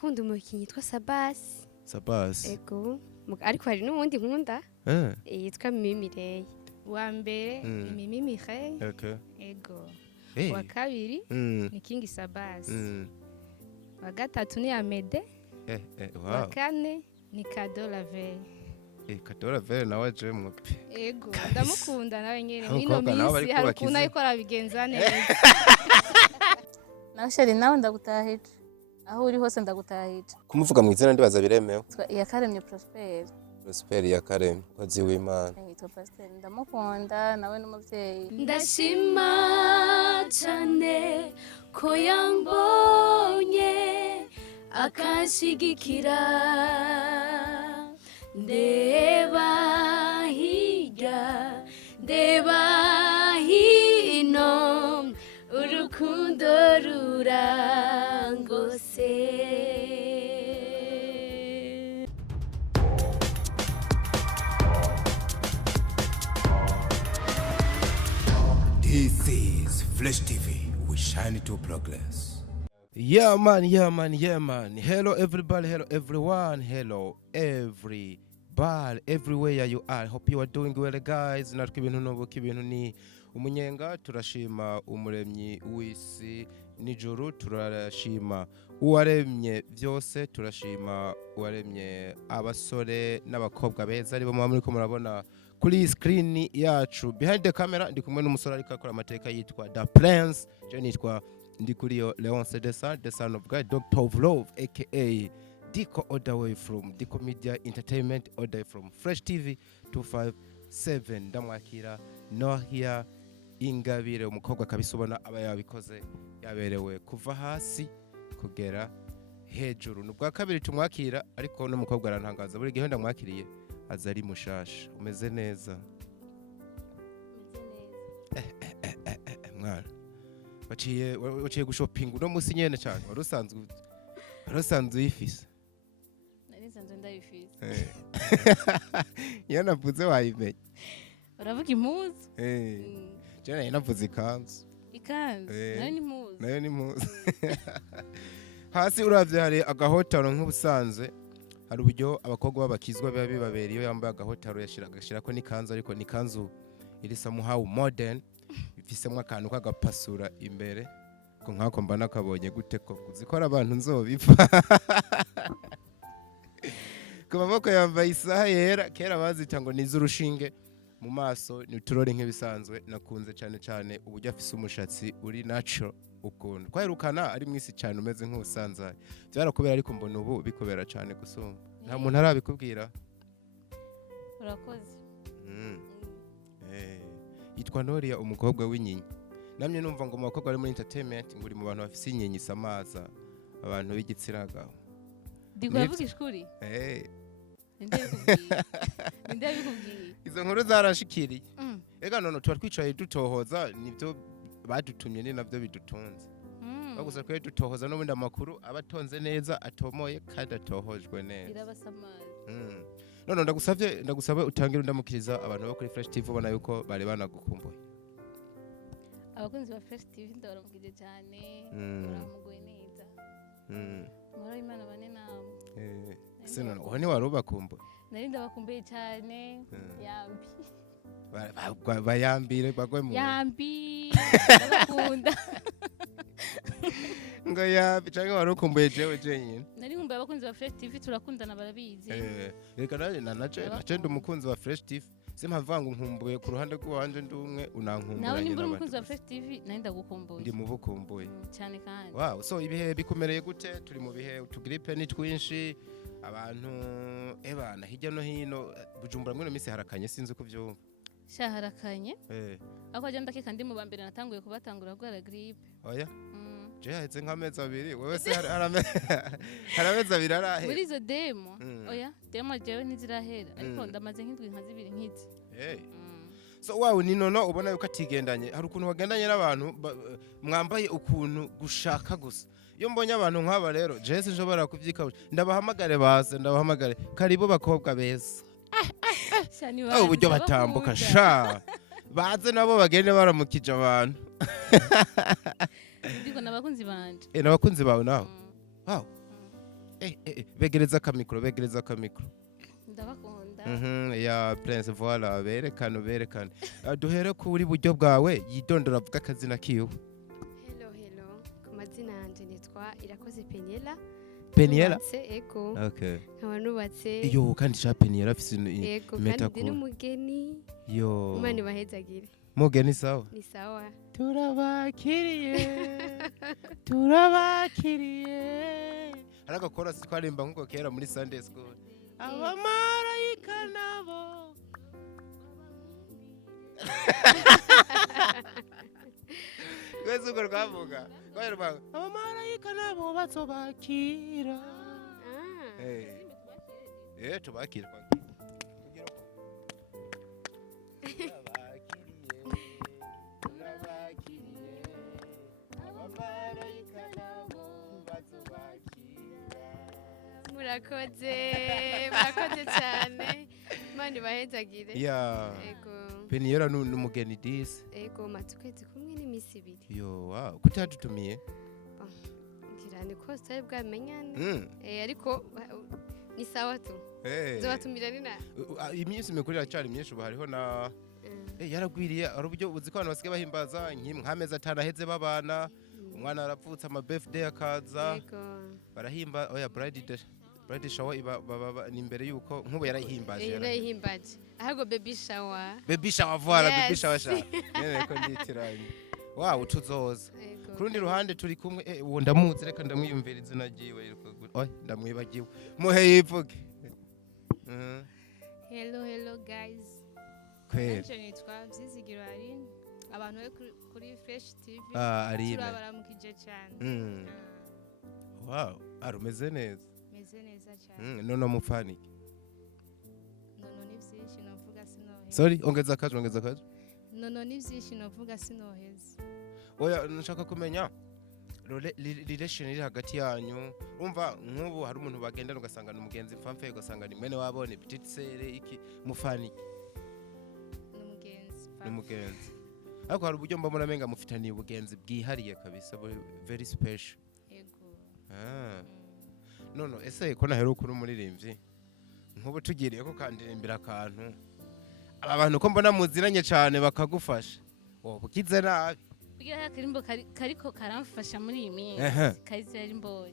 ndakunda umukinyi yitwa SABBAS. SABBAS. Ego. Ariko hari n'uwundi nkunda. Yitwa Mimi. Uwambere MIMI. Okay. Ego. Hey. Wa kabiri ni King SABBAS. Wa gatatu ni AMEDEE. Wow. Wa kane ni CADEAU RAVELLE. CADEAU RAVELLE nawe je mwope. Ego, ndamukunda nawe nyene mwino misi hari ukuntu ariko arabigenza neza. Nawe sheri nawe ndagutahije. Aho uri hose ndagutahije. Kumuvuga mu izina ndibaza biremewe. Yakaremye Prosper. Prosper yakaremye kozi w'Imana. Yitwa Pastor ndamukunda nawe n'umuvyeyi. Ndashima cyane ko yambonye akanshigikira ndeba hirya ndeba hino urukundo rurangose. This is Flash TV. We shine to progress. Yeah man. Hello everybody, hello everyone, hello everybody, everywhere you are. Hope you are doing well guys. Natwe ibintu nubuka ibintu ni umunyenga. Turashima umuremyi w'isi n'ijuru, turashima uwaremye byose, turashima uwaremye abasore n'abakobwa beza aribo muri ko murabona kuri screen yacu. Behind the camera ndi kumwe n'umusore ariko akora amateka yitwa The Prince. Je nitwa Ndikuriyo Leonce the son of God, Doctor of Love, aka Diko, all the way from Diko Media Entertainment, all the way from Fresh TV 257. Ndamwakira Nohia Ingabire, umukobwa kabisa ubona aba yabikoze yaberewe kuva hasi kugera hejuru. Nubwa kabiri tumwakira, ariko no mukobwa arantangaza buri gihe ndamwakiriye aza ari mushasha. Umeze neza? Mwana waciye gushopinga uno musi nyene cyane warusanzwe uyifise. Narisanzwe ndayifise. Iyo navuze wayimenye. Uravuga impuzu? Jana navuze ikanzu. Ikanzu? Nayo ni impuzu. Hasi uravye hari agahotaro nk'ubusanzwe. Hari uburyo abakobwa b'abakizwa biba bibabera iyo yambaye agahotaro agashirako n'ikanzu, ariko n'ikanzu iri somehow modern. Ifisemo akantu kagapasura imbere ko nkako mba nakabonye gute ko kuzikora abantu nzobipfa. Ku maboko yambaye isaha yera, kera bazita ngo nizurushinge mu maso, ni uturore nk'ibisanzwe. Nakunze cyane uburyo afise umushatsi uri natural ukuntu kwaherukana ari mwisi cyane umeze nk'usanzaye. Byarakubera ariko mbona ubu bikubera cyane gusumba. Nta muntu arabikubwira. Urakoze. Yitwa Noria, umukobwa w'inyenyi. Namye numva ngo umukobwa ari muri entertainment nguri mu bantu bafise inyenyi samaza, abantu b'igitsiragabo. Ndikwavugisha kuri? Ninde bikubwiye? Izo nkuru zarashikiriye. Ega none tuba twicaye dutohoza, nibyo badutumye ni nabyo bidutunze. Bagusa ko dutohoza no muri amakuru abatonze neza, atomoye kandi atohojwe neza. Birabasamaza. None ndagusabye utangira undamukiriza abantu bo kuri Fresh TV ubona yuko bari banagukumbuye. Abakunzi ba Fresh TV ndabaramukije cyane. Baramugoye neza. Mora Imana bane nabo. Sino uho ni warubakumbuye. Nari ndabakumbuye cyane. Yambi. Bayambire bagwe mu. Yambi. Ndabakunda. Ngo yambi cyangwa warukumbuye jewe nyine. Nari nkumbuye abakunzi ba Fresh TV turakundana barabizi. Reka naje ndumukunzi wa Fresh TV. Simpavanga nkumbuye ku ruhande rw'uwanje ndumwe unankumbuye. Nawe nimba umukunzi wa Fresh TV nari ndagukumbuye. Ndi mubukumbuye. Cyane kandi. Wow, so ibihe bikumereye gute? Turi mu bihe utugripe ni twinshi. Abantu ebana hirya no hino Bujumbura mwino misi harakanye sinzi ko byumva. Shaharakanye? Ako agenda kikandi mu bambere natanguye kubatangura gwara gripe. Oya? Je haheze nk'amezi abiri, wewe se haramezi abiri arahe. Muri izo demo? Oya, demo jewe ntizirahera, ariko ndamaze nk'indwi nka zibiri nk'izi. So wawe ni nono ubona yuko atigendanye, hari ukuntu wagendanye n'abantu mwambaye ukuntu gushaka gusa. Iyo mbonye abantu nk'aba rero, je sinshobora kuvyikabuje. Ndabahamagare. Karibu bakobwa beza. Shani wa. Uburyo batambuka sha. Baze nabo bagende baramukije abantu. Ndiko nabakunzi banje. Nabakunzi bawe nawe. Wow. begereza akamikro ndabakunda ya Prince voilà berekane duhere kuri buryo bwawe yidondora avuga akazina kiwe. Hello ku mazina yanje nitwa Irakoze Peniela. Ego okay nkaba nubatse iyo kandi cha Peniela afise ego kandi ndi n'umugeni yo Imana ibahezagire. Mugeni sawa Ni sawa turabakiriye ariko kora twarimba nkuko kera muri Sunday school abamarayika nabo Kwezi uko rwavuga abamarayika nabo bazobakira tubakira murakoze cyane Imana ibahezagire. Ego Peniela n'umugeni disi. Ego matukwezi kumwe n'imisi ibiri. Yo wow kutadutumiye ngira ni ko tutari bwamenyane ariko ni sawa tu zobatumira nina iminsi mikuru iracari myinshi ubu hariho na yaragwiriye ari uburyo uzi ko abantu basigaye bahimbaza nk'amezi 5 aheze babana umwana arapfutse ama birthday akaza barahimba oya bride shower ni imbere yuko nkubo yarayihimbaje ahubwo baby shower voilà baby shower nene ko nditiranye wow tuzoza kurundi ruhande turi kumwe uwo ndamuzi reka ndamwiyumvira izina ryiwe ndamwibagiwe muhe yivuge. Hello guys. Kweli. Nitwa Vyizigiro Aline. Abantu kuri Fresh TV. Aline. Turabaramukije cyane. Wow, arumeze neza. Meze neza cyane. None mufaniki. Nono ni vyinshi novuga sinoheza. Sorry, ongeza kaje. Nono ni vyinshi novuga sinoheza. Oya nshaka kumenya relation iri hagati yanyu umva nk'ubu hari umuntu bagenda ugasanga n'umugenzi mpamfe ugasanga ni mwene wabone petite sere iki mufani n'umugenzi ariko hari uburyo mbona menga mufitaniye ubugenzi bwihariye kabisa very special. Yego none ese ko naheruka n'umuririmbyi nk'ubu tugiriye ko kandirimbira akantu abantu ko mbona muziranye cyane bakagufasha bukize nabi kugira karimbo kariko karamfasha muri iyi minsi kayizera imboye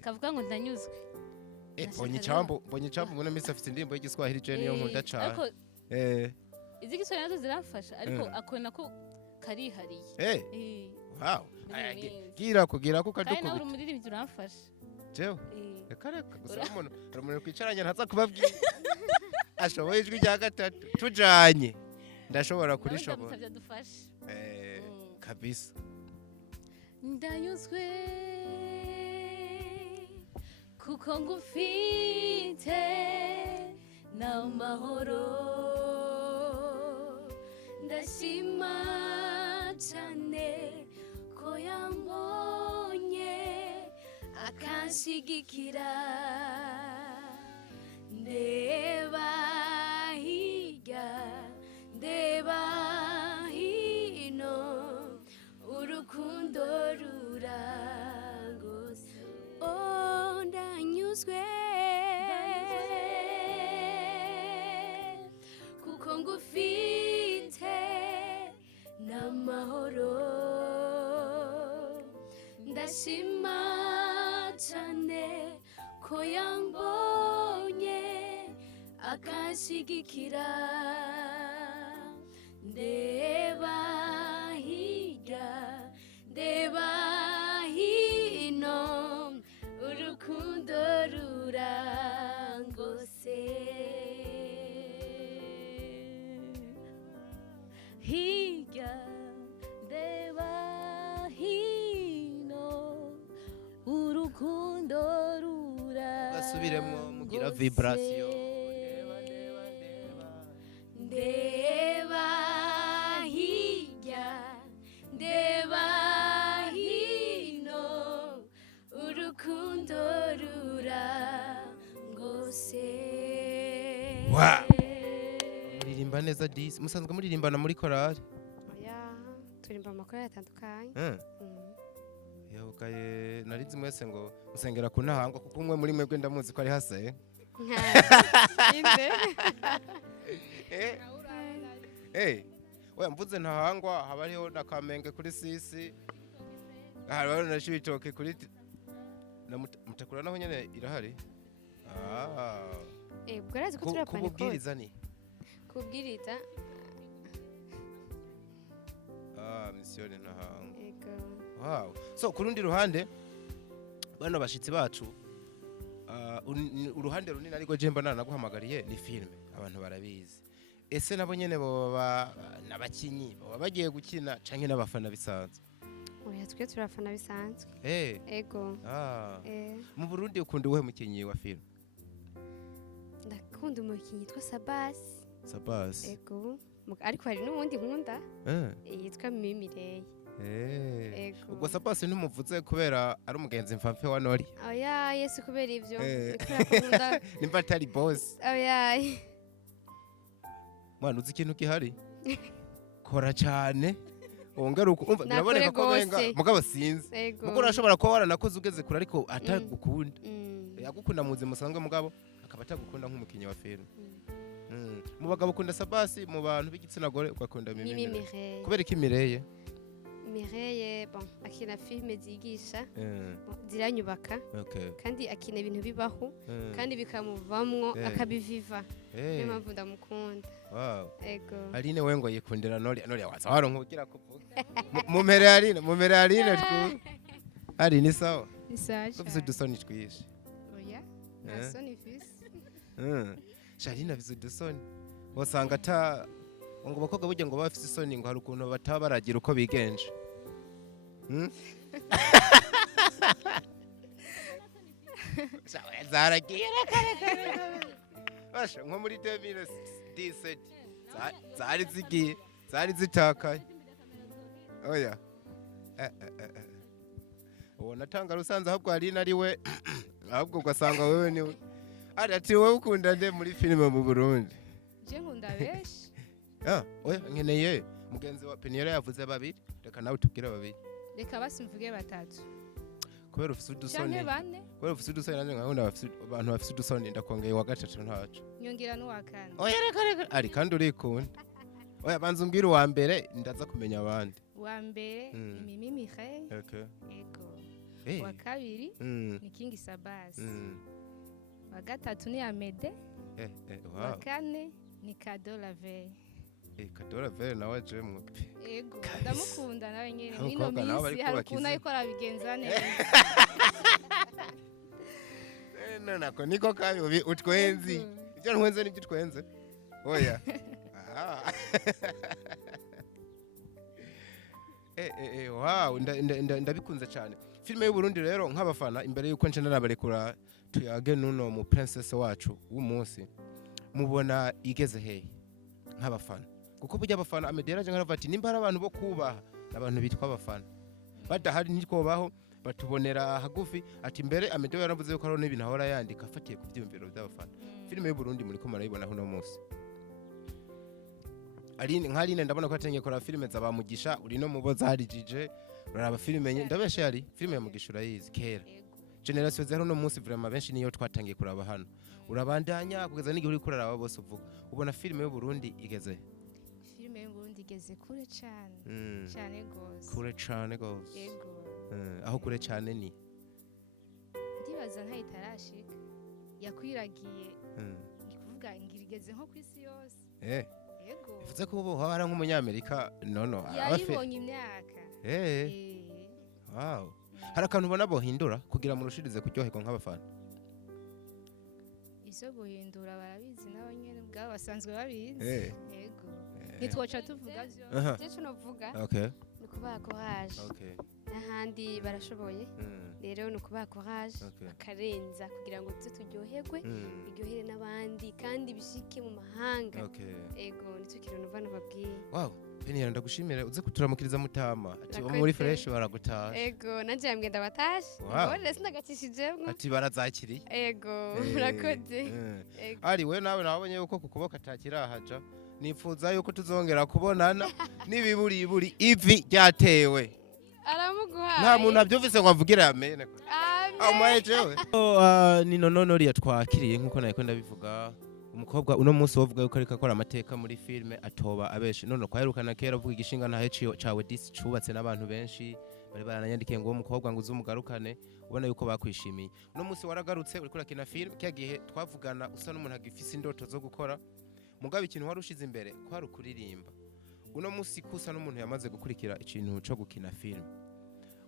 kavuga ngo ndanyuzwe bonye chambo ngone misi afite indirimbo y'igiswahili je niyo nkunda cyane ariko izigiswahili nazo ziramfasha ariko akona ko karihariye wow gira ko kaduko kandi nawe umuririmbyi uramfasha jewe reka gusa umuntu kwicaranya ntaza kubabwira ashoboye ijwi rya gatatu tujanye ndashobora kurishobora kabisa ndanyuzwe kuko ngufite n'amahoro ndashima cyane ko yambonye akanshigikira ndeba hirya ndeba hino urukundo rurangose ndanyuzwe kuko ngufite n'amahoro ndashima cyane ko yambonye akanshigikira ndeba hirya ndeba hino urukundo rurangose hirya ndeba hino urukundo basubiremo mugira vibration ndeba hirya ndeba hino urukundo rurangose muririmba neza disi musanzwe muririmbana muri korali oya turimba amakorali atandukanye ndibukaye narizi mwese ngo musengera ku ntahangwa kuko umwe muri mwebwe ndamuzi ko ari hase inde oya mvuze ntahangwa haba hariho na Kamenge kuri sisi hariho na Shibitoke kuri na Mutakura naho nyene irahari bwarazi ko turapana kubwiriza ni kubwiriza mission ntahangwa ego wow so kurundi ruhande bano bashitsi bacu uruhande runini ariko jemba naguhamagariye ni filme abantu barabizi ese nabo nyene boba nabakinyi boba bagiye gukina canke n'abafana bisanzwe oya twe turafana bisanzwe ego mu Burundi ukunda uwe mukinyi wa filme ndakunda umukinyi yitwa SABBAS ego ariko hari n'uwundi nkunda yitwa Mimi ubwo SABBAS ntumuvuze kubera ari umugenzi mfamfe wa Nori oya yesu kubera ivyo nimba atari boss oya mwana uzi ikintu gihari kora cyane wongera ukumva biraboneka ko benga mugabo sinzi muko urashobora kuba waranakoze ugeze kure ariko atagukunda yagukunda muzi musanzwe mugabo akaba atagukunda nk'umukinyi wa film mu bagabo ukunda SABBAS mu bantu b'igitsina gore ugakunda Mimi kubera iki Mireye bon akina filme zigisha ziranyubaka kandi akina ibintu bibaho kandi bikamuvamwo akabiviva niyo mpamvu ndamukunda ego Aline we ngo yikundira Nori waza waronka ugira kuvuga mumere Aline twu ari ni sawa ufise udusoni twishe oya nasoni fisi Sharina afise udusoni wasanga ata ngo bakobwa burya ngo bafise isoni ngo hari ukuntu bataba baragira uko bigenje zaragiye basha nko muri 2017 zari zitakaye oya ubona tanga rusanze ahubwo ari nariwe ahubwo ugasanga wewe niwe ati wowe ukunda nde muri filime mu Burundi je nkunda beshi oya nkeneye mugenzi wa Peniera yavuze babiri reka nawe tubwire babiri reka basimvuge batatu kubera ufise udusoni kubera ufise udusoni nanjye nkabona abantu bafise udusoni ndakongeye wa gatatu ntacu nyongera n'uwa kane oya reka ari kandi urikunda oya banza umbwire uwa mbere ndaza kumenya abandi uwa mbere ni Mimi ego uwa kabiri ni King SABBAS wa gatatu ni AMEDEE wa kane ni CADEAU RAVELLE CADEAU RAVELLE nawe je mwope ego ndamukunda nawe nyene mwino misi hari ukuntu ariko arabigenza neza nako niko kabi utwenzi ibyo ntwenze nibyo twenze oya wow ndabikunze cyane filime y'u Burundi rero nk'abafana imbere yuko nje narabarekura tuyage nuno mu princess wacu w'umunsi mubona igeze hehe nk'abafana kuko burya abafana AMEDEE yaje nkaravati nimba ari abantu bo kubaha n'abantu bitwa abafana badahari ntikobaho batubonera hagufi ati mbere AMEDEE yaravuze yuko ari n'ibintu ahora yandika afatiye ku byumviro by'abafana filime y'u Burundi muri ko marayibona hano munsi Aline ndabona ko atenge kora filime zabamugisha uri no mubo zarijije uraraba filime ndabeshe yari filime ya Mugisha urayizi kera generation zero no munsi vraiment benshi niyo twatangiye kuraba hano urabandanya kugeza n'igihe uri kuraraba bose uvuga ubona filime y'u Burundi igeze filime y'u Burundi igeze kure cyane cyane gose kure cyane gose yego aho kure cyane ni ndibaza ntayitarashika yakwiragiye ikuvuga ngirigeze nko kwisi yose yego ivuze ko ubu haba nk'umunyamerika nono yayibonye imyaka wow hari akantu ubona bohindura kugira ngo murushirize kuryoherwa nk'abafana izo guhindura barabizi nabo nyene ubwabo basanzwe babizi yego nitwoca tuvuga cyo novuga okay nukubaha courage n'ahandi barashoboye rero nukubaha courage bakarenza kugira ngo tuze turyoherwe iryohere n'abandi kandi bishike mu mahanga ego nicyo kintu numva nababwiye wow Peniera ndagushimira uze kuturamukiriza mutama ati bo muri fresh baragutaha ego nanje yambwiye ndabatashe ngorere sindagakishijemwe ati barazakiriye ego murakoze ari we nawe nabonye yuko kukuboka atakirahaja nifuza yuko tuzongera kubonana nibiburi ivi ryatewe aramuguhaye nta muntu abyumvise ngo avugira amen amen jewe ni nonoriya twakiriye nkuko nayiko ndabivuga umukobwa uno munsi wovuga yuko ariko akora amateka muri filme atoba abeshi none kwaherukana kera avuga igishinga nta heciyo cawe disi cubatse n'abantu benshi bari baranyandikiye ngo uwo mukobwa ngo uzumugarukane ubona yuko bakwishimiye uno munsi waragarutse uriko urakina film kya gihe twavugana usa n'umuntu agifise indoto zo gukora mugabo ikintu wari ushize imbere kwari ukuririmba uno munsi kusa n'umuntu yamaze gukurikira ikintu cyo gukina film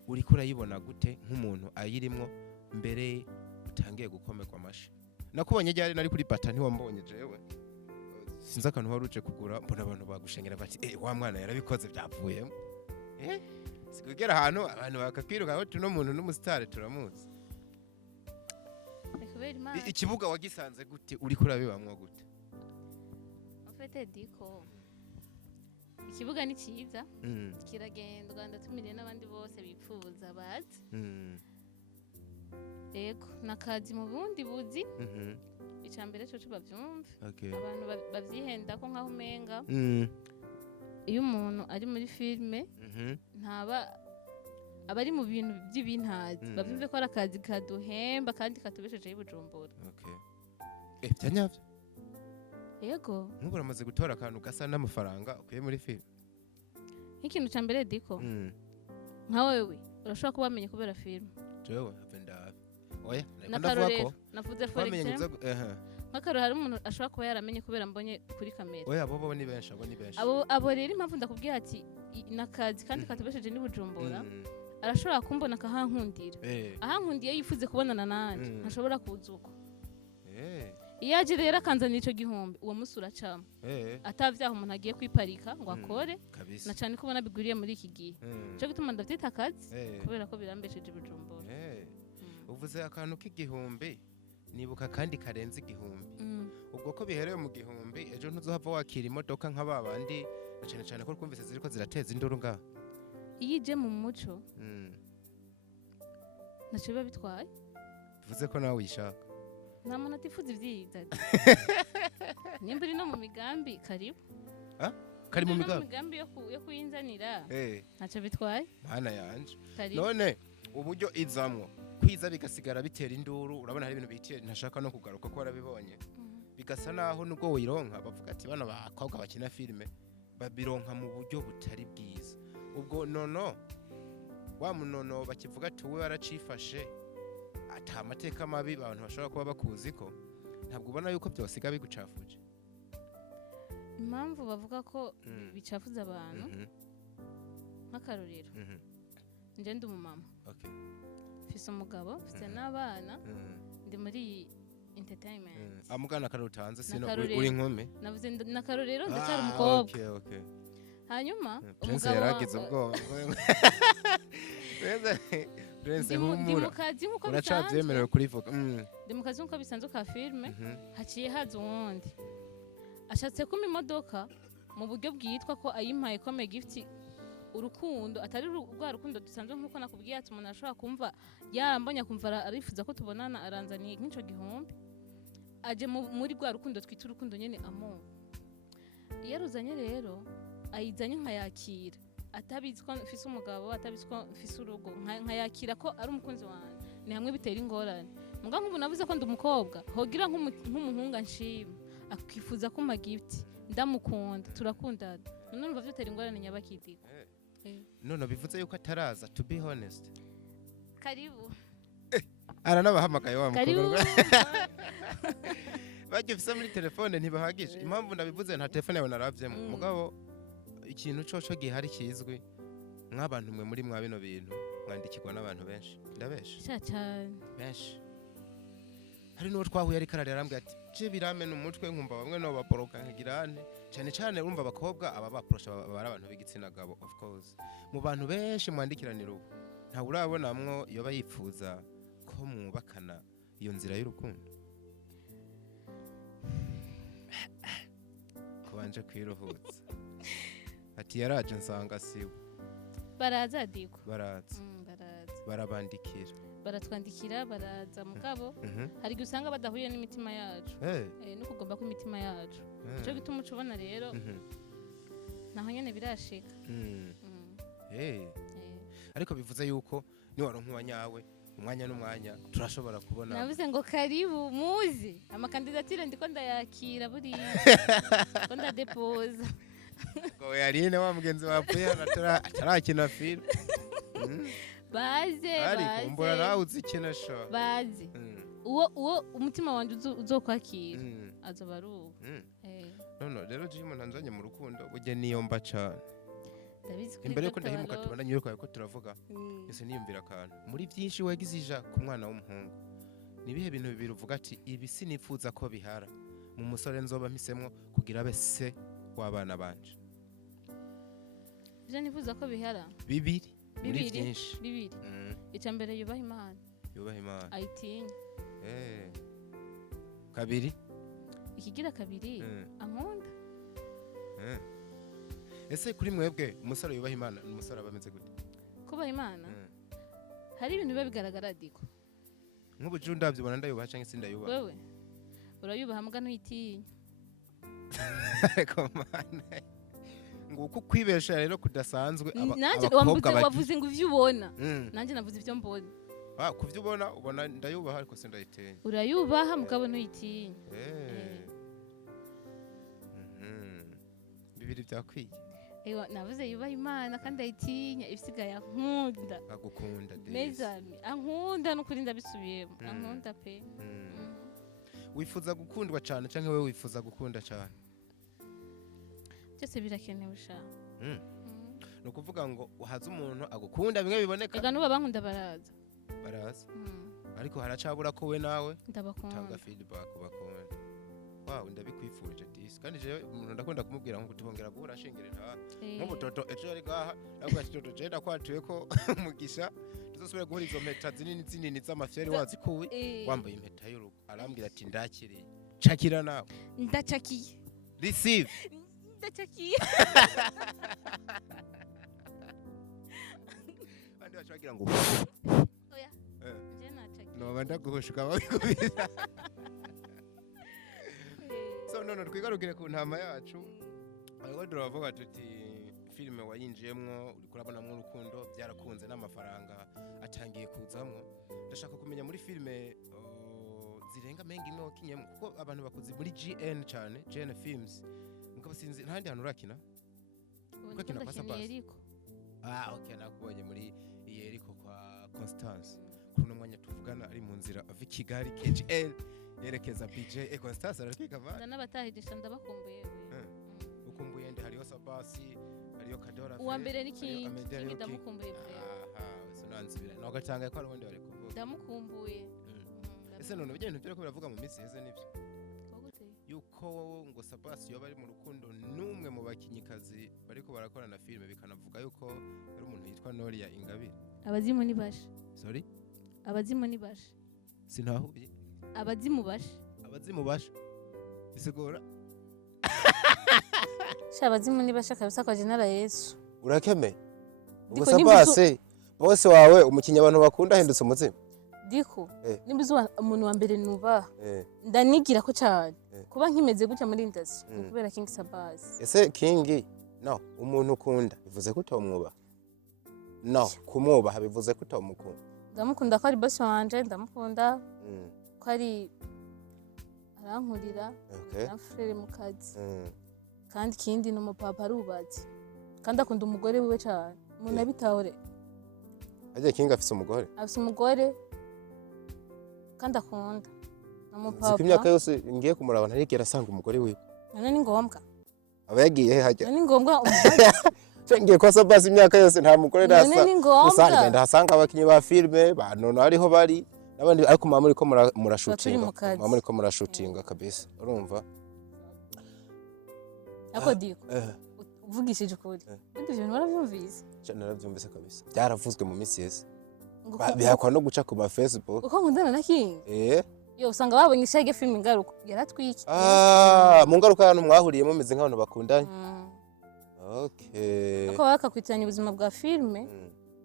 uriko urayibona gute nk'umuntu ayirimwo mbere utangiye gukomerwa amashi nakubonye ryari nari kuri bata ntiwambonye jewe sinzi akantu wari uje kugura mbona abantu bagushengera bati wa mwana yarabikoze byapfuyemo sikugera ahantu abantu bakakwiruka aho tuno muntu n'umusitari turamuzi ikibuga wagisanze gute uriko urabibamwo gute ofete diko ikibuga ni cyiza kiragendwa ndatumiriye n'abandi bose bipfuza bazi yego nakazi mu bundi buzi icambere cyo bavyumva abantu bavyihenda ko nkaho umenga iyo umuntu ari muri filme ntaba abari mu bintu by'ibintazi bavyumve ko ari akazi kaduhemba kandi katubesheje y'Ubujumbura byanyavyo yego nk'ubu uramaze gutora akantu gasa n'amafaranga ukuye muri filme nk'ikintu cambere diko nka wewe urashobora kuba wamenye kubera filme jewe ndabe oya nakarorero navuze for example nk'akarorero hari umuntu ashobora kuba yaramenye kubera mbonye kuri kamera oya abo ni benshi abo rero impamvu ndakubwira ati nakazi kandi katubesheje n'Ubujumbura arashobora kumbona akahankundira ahankundiye yifuze kubonana nanje ntashobora kuza uko iyo aje rero akanzanira ico gihumbi uwo musi uracamo atavyaho umuntu agiye kwiparika ngo akore na cane ko ubona biguriye muri iki gihe cyo gutuma ndavyita akazi kubera ko birambesheje Bujumbura uvuze akantu k'igihumbi nibuka kandi karenze igihumbi ubwo ko bihereye mu gihumbi ejo ntuzohava wakira imodoka nk'ababandi na cane cane ko twumvise ziriko zirateza induru ngaho iyo ije mu muco naco biba bitwaye tuvuze ko nawe uyishaka nta muntu atifuza ivyiza nimba uri no mu migambi karibu kari mu migambi yo kuyinzanira ntaco bitwaye mana yanje none uburyo izamwo kwiza bigasigara bitera induru urabona hari ibintu bitiye ntashaka no kugaruka ko warabibonye bigasa naho nubwo wironka bavuga ati bana bakobwa bakina filme babironka mu buryo butari bwiza ubwo nono wa munono bakivuga ati we waracifashe ata amateka mabi abantu bashobora kuba bakuziko ntabwo ubona yuko byosiga bigucafuje impamvu bavuga ko bicafuza abantu nk'akarorero nje ndi umumama mfise umugabo mfise n'abana ndi muri entertainment amugana karutanze sino uri inkumi navuze nakarorero ndacyari umukobwa hanyuma umugabo yaragize ubwoba Prince humura uracavyemerewe kurivuga ndi mu kazi nkuko bisanzwe ka filme haciye haza uwundi ashatse kuma imodoka mu buryo bwitwa ko ayimpaye kome gift urukundo atari rwa rukundo dusanzwe nkuko nakubwiye ati umuntu ashobora kumva yambonye akumva arifuza ko tubonana aranzaniye nk'ico gihumbi aje muri rwa rukundo twita urukundo nyene amo iyo ruzanye rero ayizanye nkayakira atabizi ko mfise umugabo atabizi ko mfise urugo nkayakira ko ari umukunzi wanje ni hamwe bitera ingorane muga nk'ubu navuze ko ndi umukobwa hogira nk'umuhunga nshima akifuza kuma gift ndamukunda turakundana none numva vyotera ingorane nyabakidiko none bivuze yuko ataraza to be honest karibu aranabahamagaye wa mukobwa bagifise muri telefone ntibahagije impamvu ndabivuze nta telefone yawe naravyemo mugabo ikintu coco gihari kizwi nk'abantu mwe muri mwa bino bintu mwandikirwa n'abantu benshi ndabesha cyane benshi hari n'uwo twahuye ari karari arambwira ati je biramena umutwe nkumva bamwe no baporoka nkigirane cyane urumva abakobwa aba baprosha bari abantu b'igitsina gabo of course mu bantu benshi mwandikiranira ubu nta urabonamwo iyo bayipfuza ko mwubakana iyo nzira y'urukundo kubanje kwiruhutsa ati yaraje nsanga siwe baraza diko baraza barabandikira baratwandikira baraza mugabo hari igihe usanga badahuye n'imitima yacu no kugomba ko imitima yacu cyo gituma ucubona rero naho nyene birashika ariko bivuze yuko ni waronka uwanyawe umwanya n'umwanya turashobora kubona. Navuze ngo karibu muzi amakandidatire ndiko ndayakira buriya ko ndadepoza ngo yarine wa mugenzi wapfuye atarakina film baze kumbura nawe uzikina sha baze uwo umutima wanje uzokwakira azoba ari uwo. No rero Jimo ntanzanye mu rukundo burya niyo mba cyane imbere yuko ndahimuka tubandanye yuko ko turavuga ese niyumvira akantu muri byinshi wagize ija ku mwana w'umuhungu nibihe bintu bibiri uvuga ati ibi sinifuza ko bihara mu musore nzoba mpisemwo kugira abe se w'abana banje. Je nifuza ko bihara bibiri muri byinshi bibiri icya mbere yubaha Imana ayitinya kabiri ikigira kabiri ankunda. Ese kuri mwebwe umusore yubaha Imana umusore abameze gute? Kubaha Imana hari ibintu biba bigaragara diko nk'ubuju ndabyibona ndayubaha cyangwa se ndayubaha. Wewe urayubaha mbwa ntuyitinya komana nguko kwibesha rero kudasanzwe abakobwa wavuze ngo ivyo ubona nanje navuze ivyo mbona. Kuvyo ubona ndayubaha ariko se ndayitinya. Urayubaha mugabo ntuyitinya. Bibiri byakwiye. Navuze yubaha Imana kandi ayitinya ibisigaye ankunda. Agukunda desi. Mezami ankunda no kurinda bisubiyemo ankunda pe. Wifuza gukundwa cyane cyangwa wewe wifuza gukunda cyane? Byose birakenewe sha. No kuvuga ngo uhaza umuntu agukunda bimwe biboneka. Ega nuba bankunda baraza. Ariko haracabura ko we nawe ndabakunda tanga feedback bakunda. Wow ndabikwifuje disi kandi je umuntu ndakunda kumubwira ngo tubongera guhura shingire nta nk'ubutoto ejo yari gaha nabwo atoto je ndakwatuye ko umugisha tuzosubira guhura izo mpeta zinini z'amafyari wazikuwe wambaye impeta y'urugo arambwira ati ndakiriye cakira nawe ndacakiye receive ndacakiye bandi bacagira ngo oya je nacakiye no banda guhushuka babikubira. So none twigarugire ku ntama yacu ariko turavuga tuti filime wayinjiyemwo uri kurabonamwo urukundo byarakunze n'amafaranga atangiye kuzamwo. Ndashaka kumenya muri filime zirenga menga imwe wakinyemwo kuko abantu bakuzi muri GN cyane GN Films mukaba sinzi ntandi hantu urakina ukakina kwa SABBAS. Okay nakubonye muri Yeriko kwa Constance kuno mwanya tuvugana ari mu nzira ava Kigali KGL yerekeza BJ Constance aratwika va n'abatahigisha ndabakumbuye ukumbuye ndi hariyo SABBAS hariyo CADEAU RAVELLE Uwambere n'iki ndamukumbuye sonanzibira no gatanga ko ari wende bari kuvuga ndamukumbuye. Ese none bigenda byo ko biravuga mu minsi heze nivyo yuko ngo SABBAS yoba ari mu rukundo numwe mu bakinyikazi bariko barakorana filime bikanavuga yuko ari umuntu yitwa Noria Ingabire. Abazimu ni bashe. Sorry abazimu ni bashe sinahuye abazimu bashe bisigura abazimu ni bashe kabisa kwa jina la Yesu. Urakeme ubwo SABBAS bose wawe umukinya abantu bakunda hindutse umuzimu diko nimbizo umuntu wa mbere nuba ndanigira ko cyane kuba nkimeze gutya muri industry kubera King SABBAS. Ese King no umuntu ukunda bivuze ko utomwuba no kumwubaha bivuze ko utomukunda. Ndamukunda ko ari boss wanje ndamukunda ko ari arankurira frere mu kazi kandi kindi no mupapa arubatse kandi akunda umugore wiwe cyane umuntu abitahore. Aje King afise umugore kandi akunda n'umupapa. Imyaka yose ngiye kumuraba ntarigera asanga umugore wiwe. None ni ngombwa aba yagiye he hajya? Ni ngombwa umugore ngiye kwa SABBAS imyaka yose nta mugore rasa usanga ngenda hasanga abakinyi ba filme banone ariho bari nabandi ariko mama muri ko murashootinga kabisa urumva ako diko uvugishije ukuri ibyo bintu baravyumvise naravyumvise kabisa byaravuzwe mu minsi yese bihakwa no guca ku ma Facebook uko nkundana na King yo usanga babonye ishege film ingaruka yaratwiki mu ngaruka y'abantu mwahuriye mumeze nk'abantu bakundanye. Okay uko bakakwitanya ubuzima bwa filme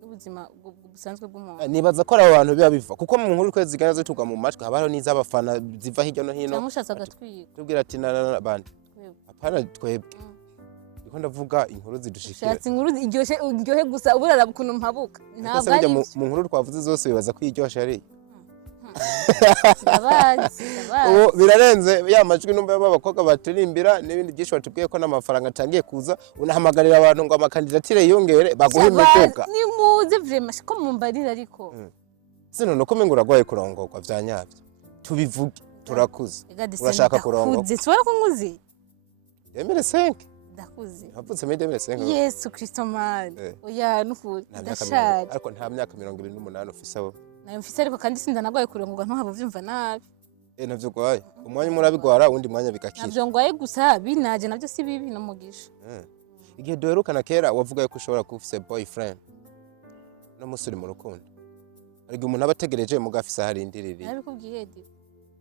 n'ubuzima busanzwe bw'umuntu. Nibaza ko ari abantu biba biva kuko mu nkuru kwezi zigana zituga mu matwi habaho n'izabafana ziva hirya no hino namushatse agatwika tubwira ati na bandi apana twebwe ndiko ndavuga inkuru zidushikira shatse inkuru iryohe gusa uburara bukuntu mpabuka ntabwo ari mu nkuru twavuze zose bibaza ko iryoshe ari ndabazi birarenze ya majwi numva y'abakobwa baturimbira n'ibindi byinshi batubwiye ko n'amafaranga atangiye kuza unahamagarira abantu ngo amakandidatire yiyongere baguhe imodoka ni muze vraiment ko mumbarira ariko sino no kumenga uragwaye kurongorwa vya nyavyo tubivuge turakuze urashaka kurongorwa kuze tubara ko nguzi Emile 5 ndakuze havutse muri 2005 Yesu Kristo man oya nukuri ndashari ariko nta myaka 28 ufise abo nayo mfise ariko kandi sindanagwaye kurongorwa ntuhabo vyumva nabi navyo gwaye umwanya murabigwara undi mwanya bigakira navyo ngwaye gusa binaje navyo si bibi no mugisha igihe duherukana kera wavuga ko ushobora kuba ufise boyfriend no musuri mu rukundo ariko umuntu abategereje mugafise harindiririye nabikubwiye di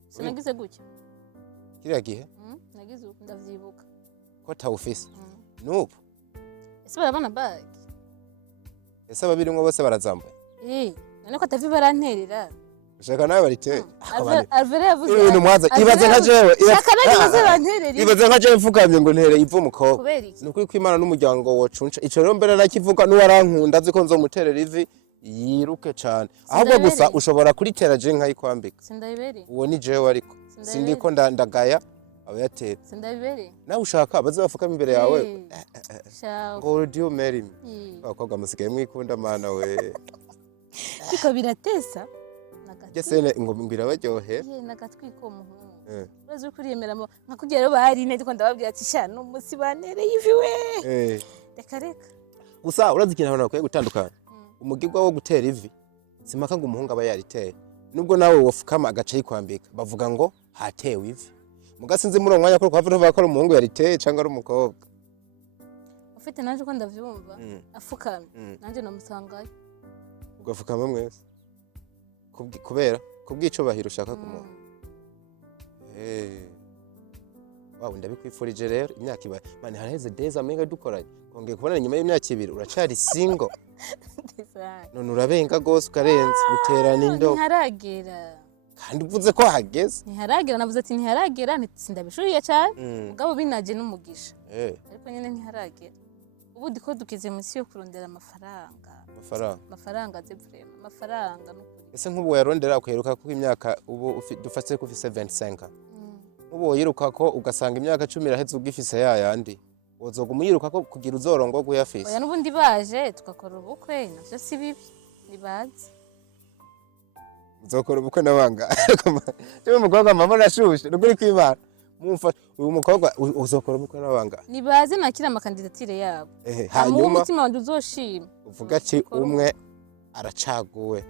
sinagize gutyo kiriya gihe nagize uko ndavyibuka ko tawufise nubu ese barabana bag ese ababirimwo bose barazambaye none ko atavi baranterera ushaka nawe barite Alvere yavuze ibintu mwaza ibaze nka jewe shaka nagize banterera ibaze nka jewe mfukamye ngo ntere ivu mukobwa kubera iki nukuri kwimana n'umuryango wacunca ico rero mbere nakivuga n'uwarankunda azi ko nzomuterera ivi yiruke cane ahubwo gusa ushobora kuritera je nkayikwambika sindabibere uwo ni jewe ariko sindiko ndagaya aba yatera sindabibere nawe ushaka baze bafukama imbere yawe shaka ngo do you marry me abakobwa musigaye mwikunda mana we biko biratesa Jesene ngo mbwira baryohe nagatwiko muhungu urazi ko uriyemera nka kugira rero bari nete ko ndababwira ati sha n'umusi banereye ivi we reka gusa urazi ikintu abantu bakwiye gutandukana umugirwa wo gutera ivi simaka ngo umuhungu aba yariteye nubwo nawe wofukama agace yikwambika bavuga ngo hatewe ivi mugasinze muri umwanya ko kwavuga ko umuhungu yariteye cyangwa ari umukobwa ufite naje ko ndavyumva afukamye nanje namusangaye ugafukama mwese kubera kubwicubahiro ushaka kumuha wawe ndabikwifurije rero imyaka ibaye mani haraheze days amenga dukoranye kongeye kubona nyuma y'imyaka 2 uracari single none urabenga gose ukarenza uterana indo ntiharagera kandi uvuze ko hageze ntiharagera navuze ati ntiharagera sindabishuriye cyane mugabo binaje n'umugisha ariko nyene ntiharagera ubu diko dukize munsi yo kurondera amafaranga z'evrema amafaranga n'ukuri ese nk'ubu yarondera ukaheruka ko imyaka ubu dufatse ko ufise 25 nk'ubu yiruka ko ugasanga imyaka 10 iraheze ugifise yayandi wozoga umuyiruka ko kugira uzorongo guyafise oya n'ubundi baje tukakora ubukwe navyo si bibi nibaze uzokora ubukwe nabanga cyo umukobwa mama nashushe nuguri kwibana uyu mukobwa uzokora ubukwe nabanga nibaze nakira amakandidatire yabo hanyuma umutima wanje uzoshima uvuga ati umwe aracaguwe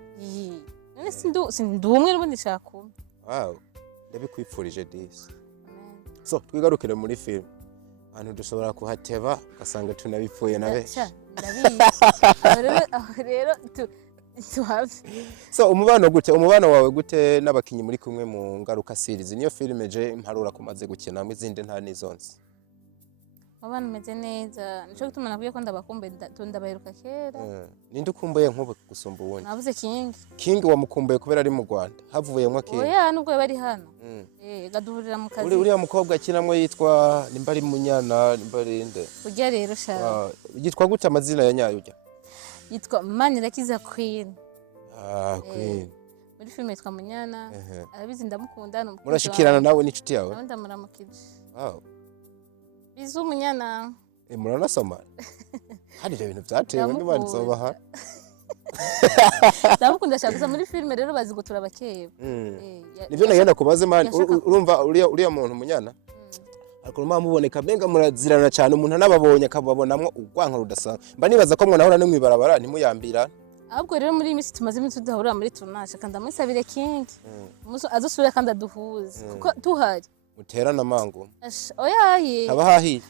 none sindumwe n'ubundi shakuma wow ndabikwipfurije disi so twigarukire muri film abantu dushobora kuhateba ugasanga tunabipfuye na benshi rero so umubano wawe gute n'abakinyi muri kumwe mu ngaruka series niyo filime je mparura kumaze gukina mu izindi nta nizonse abana meze neza nico gituma navuye ko ndabakumbuye ndabaheruka kera ninde ukumbuye nk'ubu gusumba ubundi navuze King wamukumbuye kubera ari mu Rwanda havuyemo King oya nubwo bari hano gaduhurira mu kazi uriya mukobwa akinamwe yitwa nimba ari Munyana nimba ari nde urya rero sha yitwa gute amazina ya nyayo urya yitwa Manirakiza Queen Queen muri filime yitwa Munyana arabizi ndamukunda murashikirana nawe n'inshuti yawe ndamuramukije wow bizu Munyana muranasoma hari ibintu byatewe n'ibandi zobaha ndamukunda cyane muri filime rero bazi gutura bakeye nivyo nagenda kubaze mani urumva uriya muntu Munyana ariko muboneka benga murazirana cyane umuntu anababonye akababonamwo urwanka rudasanga mba nibaza ko mwanahora no mwibarabara ntimuyambira ahubwo rero muri imisi tumaze iminsi tudahurira muri tournage kandi amusabire King azosubira kandi aduhuze kuko tuhari muterana amangu oya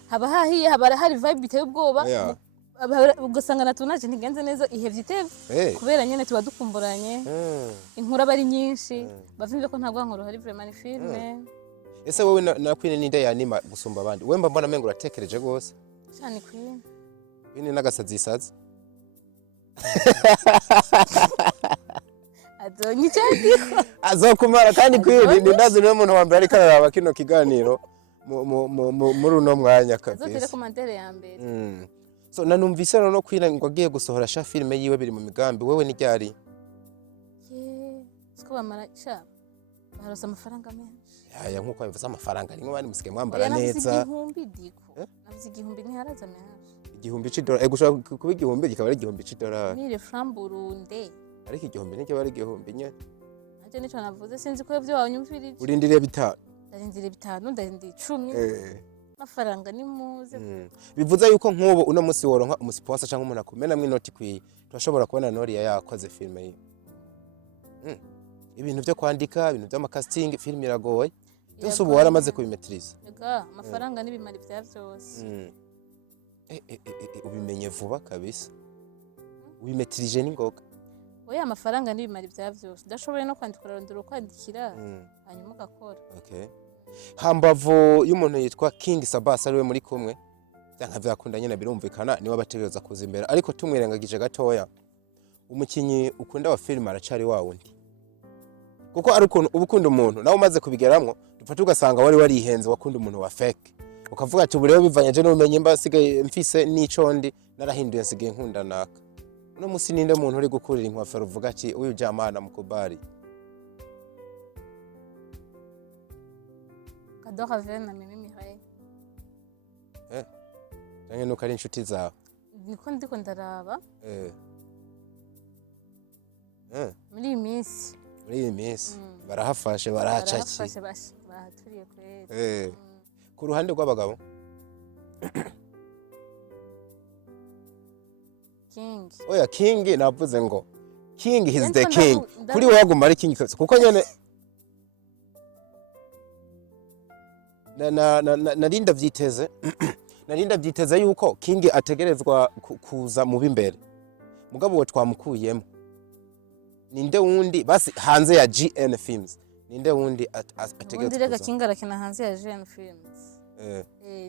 haba hahiye haba hari vibe biteye ubwoba ugasanga na tournage ntigenze neza ihevye itevye kubera nyene tuba dukumburanye inkuru aba ari nyinshi bavimvye ko nta rwankuru hari vraiment ni filme ese wowe na Queen ninde yanima gusumba abandi wemba mbona mengo uratekereje gose cyane Queen n'agasazi isazi azonyicyandiko azokumara kandi Queen ni ndazi niwe muntu wa mbere ari kararaba kino kiganiro muri uno mwanya kabisa azotire commentaire ya mbere so nanumvise no kwira ngo agiye gusohora sha filme yiwe biri mu migambi wewe ni ryari siko bamara sha barosa amafaranga menshi ya nkuko bivuze amafaranga rimwe bandi musike mwambara neza igihumbi diko navuze igihumbi ntiharaza menshi igihumbi $1 gushaka kuba igihumbi kikaba ari igihumbi $1 ni le franc burunde ariko igihumbi n'icyo bari igihumbi nye nacyo nico navuze sinzi ko ivyo wanyumvirije urindiriye bitanu ndarindiriye bitanu ndarindiriye 10 amafaranga ni muze bivuze yuko nk'ubu uno munsi woronka umusponsor cyangwa umuntu akumena mw'inoti kwi turashobora kubona Noria yakoze filme ye ibintu byo kwandika ibintu by'amakasting film iragoye byose ubu waramaze kubimetriza ega amafaranga n'ibimari bya byose ubimenye vuba kabisa ubimetrije n'ingoga oya amafaranga n'ibimari bya byose ndashoboye no kwandika urarondera kwandikira hanyuma ugakora okay hambavu y'umuntu yitwa King SABBAS ariwe muri kumwe byanka byakunda nyine birumvikana niwe bategereza kuza imbere ariko tumwirengagije gatoya umukinyi ukunda wa film aracari wa wundi kuko ari ukuntu ubukunda umuntu nawe umaze kubigeramwo dufata ugasanga wari warihenze wakunda umuntu wa fake ukavuga ati ubu rero bivanye je n'umenye mbasigaye mfise n'ico ndi narahinduye nsigaye nkunda naka no musi ninde muntu uri gukurira inkwafero uvuga ati uyu jamana mukubari CADEAU RAVELLE na Mimi canke nuko ari inshuti zawe niko ndiko ndaraba muri iyi minsi barahafashe barahacaki bahaturiye kweli ku ruhande rw'abagabo King oya King navuze ngo King is the king kuri wowe aguma ari king kuko nyene narinda vyiteze yuko King ategerezwa kuza mu bimbere mugabo we twamukuyemo ninde wundi basi hanze ya GN Films ninde wundi ategerezwa ndirega King arakina hanze ya GN Films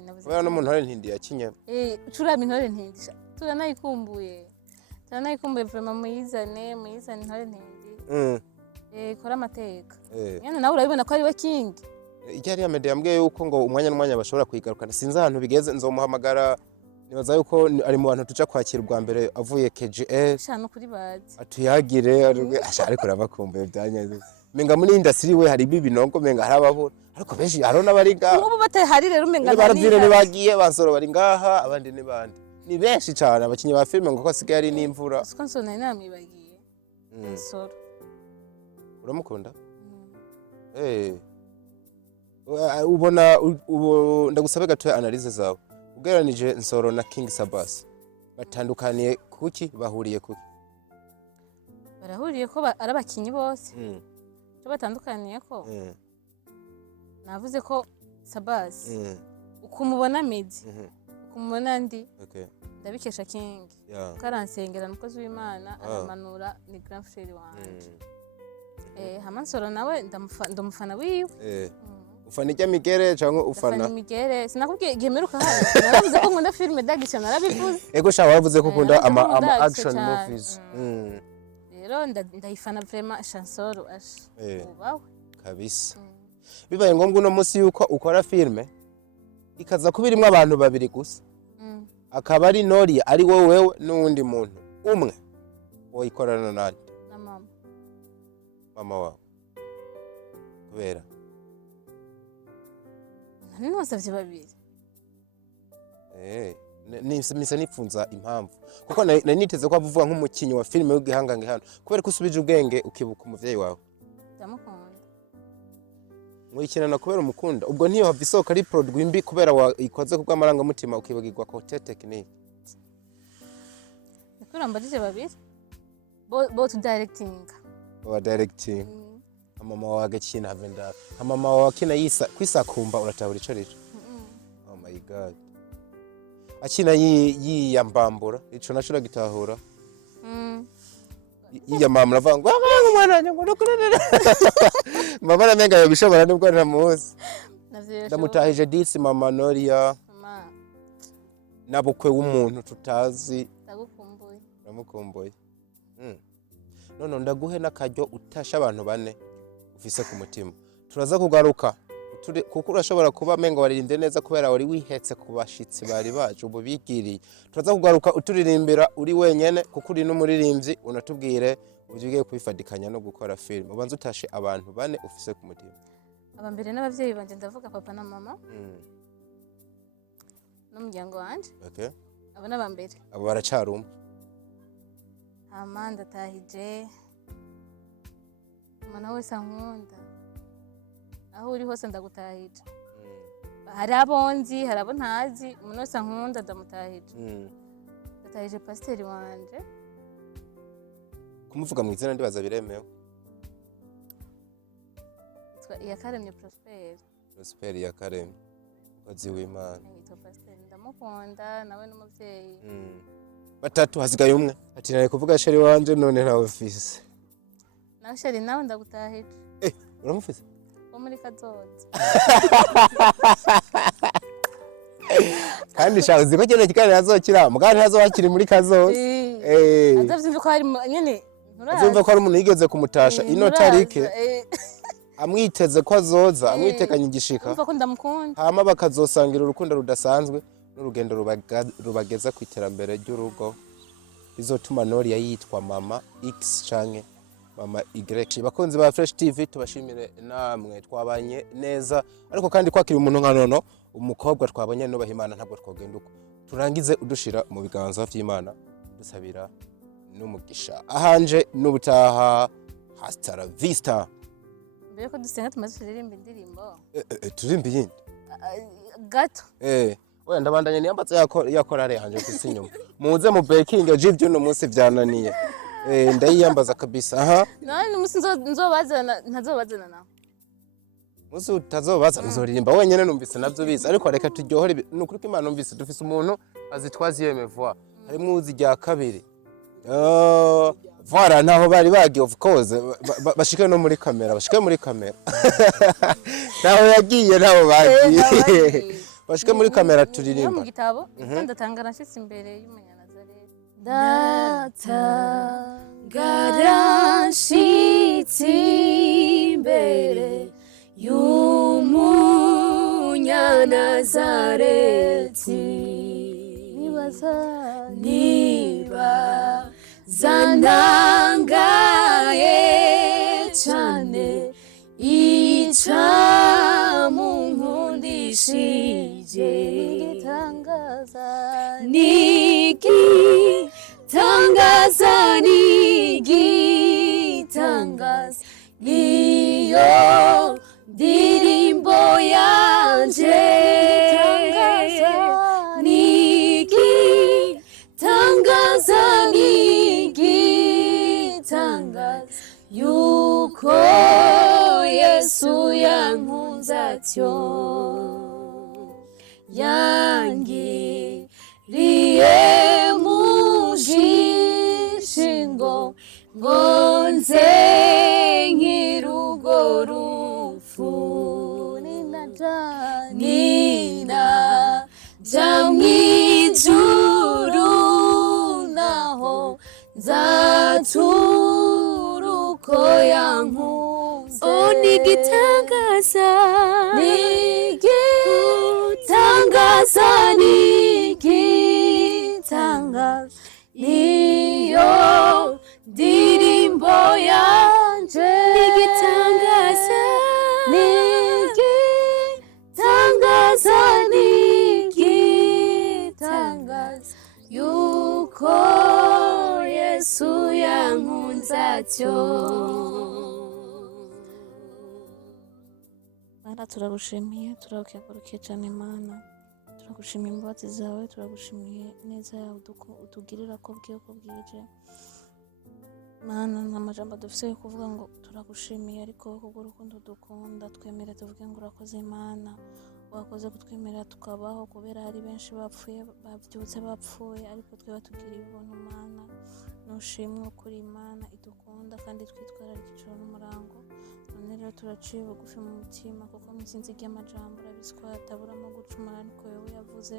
navuze no muntu ari ntindi yakinye cura mintore ntindisha turanayikumbuye vraiment muyizane intore ntindi kora amateka nyene nawe urabibona ko ari we King icyari AMEDEE yambwiye yuko ngo umwanya n'umwanya bashobora kwigarukana sinzi ahantu bigeze nzomuhamagara nibaza yuko ari mu bantu tuca kwakira ubwa mbere avuye KGL shano kuri bazi atuyagire ariko rabakumbuye byanyaze menga muri industry we hari bibinongo menga harababura ariko benshi harona bari ngaha ubu batahari rero menga baravire nibagiye bansoro bari ngaha abandi nibandi ni benshi cyane abakinyi ba filme ngo asigaye ari n'imvura Sponsor nari namwibagiye Nsoro uramukunda ubona ndagusabe gatoya analyse zawe ugereranije Nsoro na King SABBAS batandukaniye kuki bahuriye kuki barahuriye ko ari abakinyi bose cyo batandukaniye ko navuze ko SABBAS ukumubona Medi ukumubona ndi ndabikesha King karansengera mukozi w'Imana aramanura ni grand frère wanje hama Nsoro nawe ndamufana wiwe ufana ijya migere cyangwa ufana migere sinakubwiye igemeruka hano naravuze ko nkunda filme d'action narabivuze ego sha waravuze ko ukunda ama action movies rero ndayifana vraiment Chansoro ubawe kabisa bibaye ngombwa uno munsi yuko ukora filme ikaza kubirimo abantu babiri gusa akaba ari Noria ari wewe n'undi muntu umwe woyikorana nande na mama wawe kubera Ntiwasavye babiri misa nipfunza impamvu kuko niteze ko avuga nk'umukinyi wa filme w'igihangange hano kubera ko usubije ubwenge ukibuka umuvyeyi wawe ndamukunda mwikinana kubera umukunda ubwo ntiyo hava isoko ari produit mbi kubera ikoze kubwa amaranga mutima ukibagirwa côté technique nikura mbajije babiri bo to directing mama wawe kina havenda mama wawe kina yisa kwisakumba uratabura ico rico oh my god akina yiyambambura ico naco gitahura yiyamamura vanga mwana ngo nukurere mama namenga yobishobora nubwo ntamuzi ndamutahije disi mama Noria nabukwe w'umuntu tutazi ndamukumbuye none ndaguhe nakaryo utasha abantu bane ufise ku mutima turaza kugaruka kuko urashobora kuba mengo waririmbye neza kubera wari wihetse ku bashitsi bari baje ubu bigiriye turaza kugaruka uturirimbira uri wenyene kuko uri n'umuririmbyi unatubwire uburyo ugiye kwifadikanya no gukora film ubanza utashe abantu bane ufise ku mutima abambere n'abavyeyi banje ndavuga papa na mama n'umuryango wanje okay abo n'abambere abo baracaruma hama ndatahije umuntu wese ankunda aho uri hose ndagutahije hari abonzi hari abo ntazi umuntu wese ankunda ndamutahije ndatahije pasiteri wanje kumuvuga mu izina ndibaza biremewe yakaremye Prosper yakaremye mukozi w'Imana yitwa pasiteri ndamukunda nawe n'umuvyeyi batatu hasigaye umwe ati nari kuvuga sheri wanje none nta office nawe sheri nawe ndagutahije uramufise wo muri kazoza kandi shaho ziko cyane kiganira azokira mugani hazokiri muri kazoza azavyumva ko hari nyene azumva ko ari umuntu yigeze kumutasha ino tarike amwiteze ko azoza amwitekanye igishika umva ko ndamukunda hama bakazosangira urukundo rudasanzwe n'urugendo rubageza ku iterambere ry'urugo bizotuma Noria yitwa mama X canke mama Y. Bakunzi ba Fresh TV tubashimire namwe twabanye neza ariko kandi kwakira umuntu nka nono umukobwa twabanye no bahimana ntabwo twogenda uko turangize udushira mu biganza vy'Imana dusabira n'umugisha ahanje n'ubutaha hasta la vista. Mbere ko dusenga tumaze kuririmba indirimbo turimba yindi gato oya ndabandanye niyambatse yakora ari hanje kwisinyuma muze mu baking jivyo no munsi byananiye ndayiyambaza kabisa aha nani musi nzobazana ntazobazana nawe musi utazobaza uzoririmba wenyene numvise navyo biza ariko reka turyohore nukuri ko Imana numvise dufise umuntu azitwaziye mevoix harimo uzi rya kabiri voilà naho bari bagiye of course bashike no muri kamera bashike muri kamera naho yagiye naho bagiye bashike muri kamera turirimba mu gitabo ndatanga nashitse imbere y'umunyanazareti data garashitse imbere y'umunyanazareti niba zanangaye cane icamunkundishije nigitangaza niyo ndirimbo yanje nigitangaza yuko Yesu yankunze atyo yangiriye mujishingo ngonze nk'irugo rufu nina jamwijuru naho zaturuko yankunze nigitangaza niyo ndirimbo yanje nigitangaza yuko Yesu yankunze atyo. Mana turagushimiye turagukengurukiye cyane Mana turagushimiye imbabazi zawe turagushimiye neza yawe utugirira ko bwije Mana nta majambo dufise yo kuvuga ngo turagushimiye ariko kubwo urukundo dukunda twemere tuvuge ngo urakoze Mana wakoze kutwemerera tukabaho kubera hari benshi bapfuye babyutse bapfuye ariko twe batugiriye ubuntu Mana nushimwe kuri Imana idukunda kandi twitwararika ijoro n'umurango none rero turaciye bugufi mu mutima kuko mwisinzi ry'amajambo urabiziko yataburamo gucumura niko wewe yavuze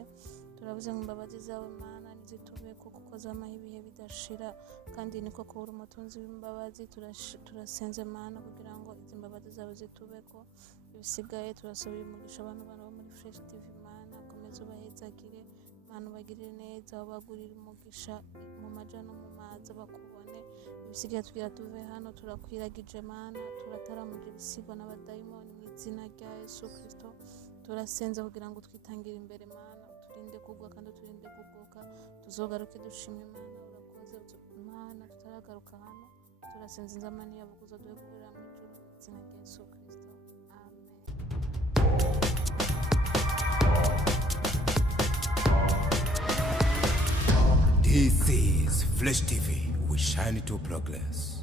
turavuze ngo imbabazi zawe Mana nizitubeko kuko zamaho ibihe bidashira kandi niko kubura umutunzi w'imbabazi turasenze Mana kugira ngo izi mbabazi zawe zitubeko ibisigaye turasabira umugisha abantu bo muri Fresh TV Mana komeza ubahezagire abantu bagirire neza bagurira umugisha mu maja no mu maza bakubone ibisigaye tugira tuve hano turakwiragije Mana turataramuje ibisigwa n'abadayimoni mu izina rya Yesu Kristo turasenza kugira ngo twitangire imbere Mana turinde kugwa kandi turinde kuguka tuzogaruke dushimye Mana urakoze Mana tutaragaruka hano turasenza inzamani yabo kuzaduhe kubera mu ijuru mu izina rya Yesu Kristo amen. This is Flash TV. We shine to progress.